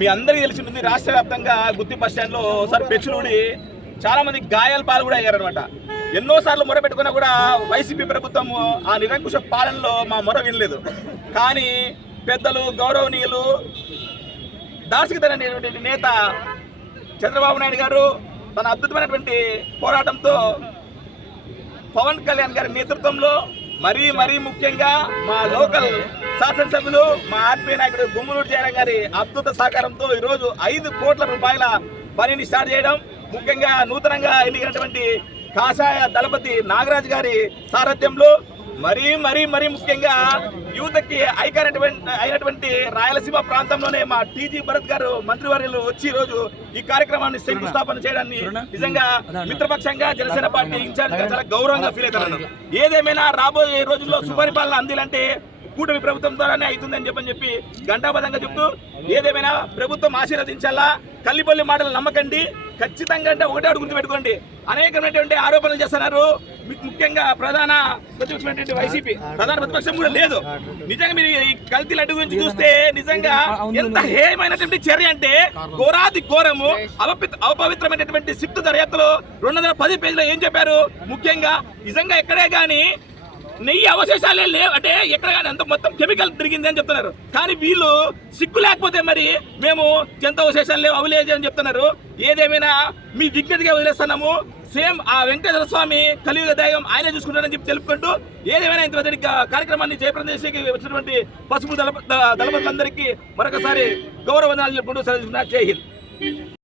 మీ అందరికీ తెలిసి ఉంటుంది, రాష్ట్ర వ్యాప్తంగా గుత్తి బస్ స్టాండ్లో ఒకసారి పెచ్చులుడి చాలా మంది గాయాల పాలు కూడా అయ్యారనమాట. ఎన్నోసార్లు మొర పెట్టుకున్నా కూడా వైసీపీ ప్రభుత్వం ఆ నిరంకుశ పాలనలో మా మొర వినలేదు. కానీ పెద్దలు, గౌరవనీయులు, దార్శనికమైనటువంటి నేత చంద్రబాబు నాయుడు గారు తన అద్భుతమైనటువంటి పోరాటంతో పవన్ కళ్యాణ్ గారి నేతృత్వంలో మరీ ముఖ్యంగా మా లోకల్ శాసనసభ్యులు, మా ఆత్మీయ నాయకుడు గుమ్మనూరు జయరాం గారి అద్భుత సహకారంతో ఈరోజు 5 కోట్ల రూపాయల పనిని స్టార్ట్ చేయడం, ముఖ్యంగా నూతనంగా ఎన్నికైనటువంటి కాషాయ దళపతి నాగరాజు గారి సారథ్యంలో మరీ ముఖ్యంగా యువతకి అయినటువంటి రాయలసీమ ప్రాంతంలోనే మా టీజీ భరత్ గారు మంత్రివర్యులు వచ్చి ఈరోజు ఈ కార్యక్రమాన్ని శంకుస్థాపన చేయడాన్ని నిజంగా మిత్రపక్షంగా జనసేన పార్టీ ఇన్ఛార్జ్ గా చాలా గౌరవంగా ఫీల్ అవుతున్నాను. ఏదేమైనా రాబోయే రోజుల్లో సుపరిపాలన అందిలంటే కూటమి ప్రభుత్వం ద్వారానే అవుతుందని చెప్పి గంటాబద్ధంగా చెప్తూ, ఏదేమైనా ప్రభుత్వం ఆశీర్వదించాలా, కల్లిపల్లి మాటలు నమ్మకండి, ఖచ్చితంగా అంటే ఒకటే గుర్తుపెట్టుకోండి. అనేకమైనటువంటి ఆరోపణలు చేస్తున్నారు. ముఖ్యంగా ప్రధాన ప్రతిపక్షమైనటువంటి వైసీపీ, ప్రధాన ప్రతిపక్షం కూడా లేదు. నిజంగా మీరు ఈ కల్తీ లడ్డు గురించి చూస్తే నిజంగా ఎంత హేయమైనటువంటి చర్య అంటే, ఘోరాది ఘోరము, అపవిత్రమైనటువంటి సిఫ్ట్ దర్యాప్తులో 210 పేజీలో ఏం చెప్పారు. ముఖ్యంగా నిజంగా ఎక్కడే కానీ నెయ్యి అవశేషాలే లేవు అంటే, ఎక్కడ కానీ అంత మొత్తం కెమికల్ తిరిగింది అని చెప్తున్నారు. కానీ వీళ్ళు సిగ్గు లేకపోతే మరి మేము జంతు అవశేషాలు లేవు, అవి లేదు అని చెప్తున్నారు. ఏదేమైనా మీ విజ్ఞతగా వదిలేస్తున్నాము. సేమ్ ఆ వెంకటేశ్వర స్వామి కలియుగ దైవం ఆయనే చూసుకుంటారని చెప్పి తెలుపుకుంటూ, ఏదేమైనా ఇంత పెద్ద కార్యక్రమాన్ని జయప్రదం చేసి వచ్చినటువంటి పసుపు దళపతులందరికీ మరొకసారి గౌరవ వందనాలు చెప్పుకుంటూ సెలవు. జై హింద్.